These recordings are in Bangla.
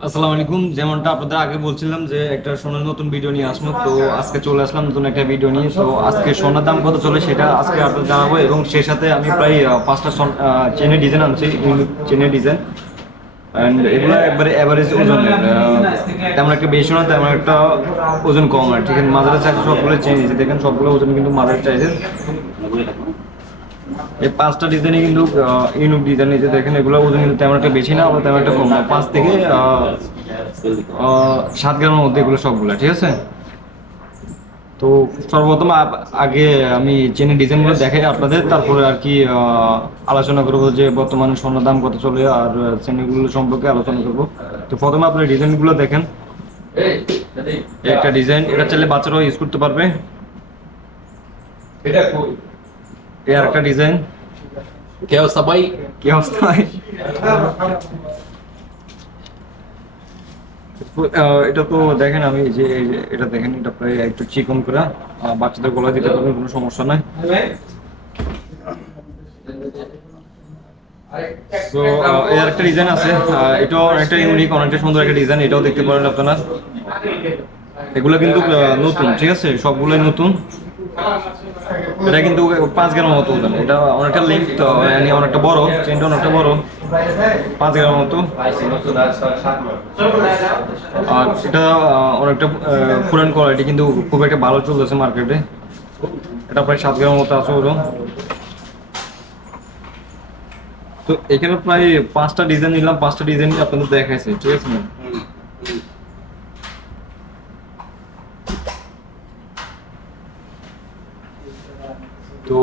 আসসালামু আলাইকুম। যেমনটা আপনাদের আগে বলছিলাম যে একটা সোনার নতুন ভিডিও নিয়ে আসব। তো আজকে চলে আসলাম নতুন একটা ভিডিও নিয়ে। তো আজকে সোনার দাম কত চলে সেটা আজকে আপনাদের জানাব এবং সেই সাথে আমি প্রায় পাঁচটা চেনের ডিজাইন আনছি চেনের ডিজাইন অ্যান্ড এগুলো একবারে অ্যাভারেজ ওজনের আহ, তেমন একটা বেশি না তেমন একটা ওজন কম আর ঠিক আছে মাঝারের চাইছে সবগুলো চেঞ্জ দেখেন সবগুলো ওজন কিন্তু মাঝারের চাইছে এই পাঁচটা ডিজাইনে কিন্তু ইউনিক ডিজাইন যে দেখেন, এগুলো ওজন কিন্তু তেমন একটা বেশি না, আবার তেমন একটা কম পাঁচ থেকে সাত গ্রামের মধ্যে এগুলো সবগুলো, ঠিক আছে? তো সর্বপ্রথম আগে আমি চেনের ডিজাইনগুলো দেখাই আপনাদের, তারপরে আর কি আলোচনা করব যে বর্তমানে স্বর্ণের দাম কত চলে আর চেনগুলো সম্পর্কে আলোচনা করব। তো প্রথমে আপনার ডিজাইনগুলো দেখেন। একটা ডিজাইন এটা চাইলে বাচ্চারাও ইউজ করতে পারবে। এটা এই একটা ডিজাইন কে অবস্থা ভাই? কি অবস্থা ভাই? এটা তো দেখেন আমি যে এটা দেখেন এটা প্রায় একটু চিকন করে বাচ্চাদের গলায় দিতে পারবেন কোনো সমস্যা নাই। তো এর একটা ডিজাইন আছে। এটাও অনেকটা ইউনিক অনেকটা সুন্দর একটা ডিজাইন এটাও দেখতে পারেন আপনারা। এগুলো কিন্তু নতুন ঠিক আছে? সবগুলোই নতুন। এটা কিন্তু পাঁচ গ্রামের মতো ওজন। এটা অনেকটা লেন্থ অনেকটা বড় চেনটা অনেকটা বড়। পাঁচ গ্রামের মতো। আর এটা অনেকটা পুরান কোয়ালিটি কিন্তু খুব একটা ভালো চলতেছে মার্কেটে এটা প্রায় সাত গ্রামের মতো আছে ওরকম তো এখানে প্রায় পাঁচটা ডিজাইন নিলাম, পাঁচটা ডিজাইন আপনাদের দেখাইছে, ঠিক আছে? তো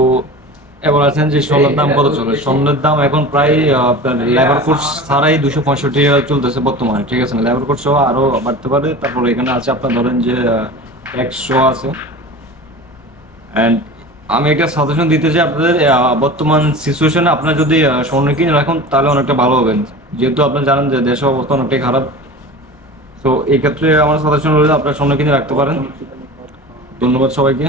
এবার আছেন যে স্বর্ণের দাম কত চলে? স্বর্ণের দাম এখন প্রায় আপনার লেবার কোর্স ছাড়াই দুশো পঁয়ষট্টি চলতেছে বর্তমানে, ঠিক আছে লেবার কোর্স সহ আরও বাড়তে পারে। তারপর এখানে আছে আপনার ধরেন যে একশো আছে। অ্যান্ড আমি একটা সাজেশন দিতে চাই আপনাদের বর্তমান সিচুয়েশনে আপনার যদি স্বর্ণ কিনে রাখুন, তাহলে অনেকটা ভালো হবেন যেহেতু আপনি জানেন যে দেশের অবস্থা অনেকটাই খারাপ। তো এই ক্ষেত্রে আমার সাজেশন রইল আপনার স্বর্ণ কিনে রাখতে পারেন। ধন্যবাদ সবাইকে।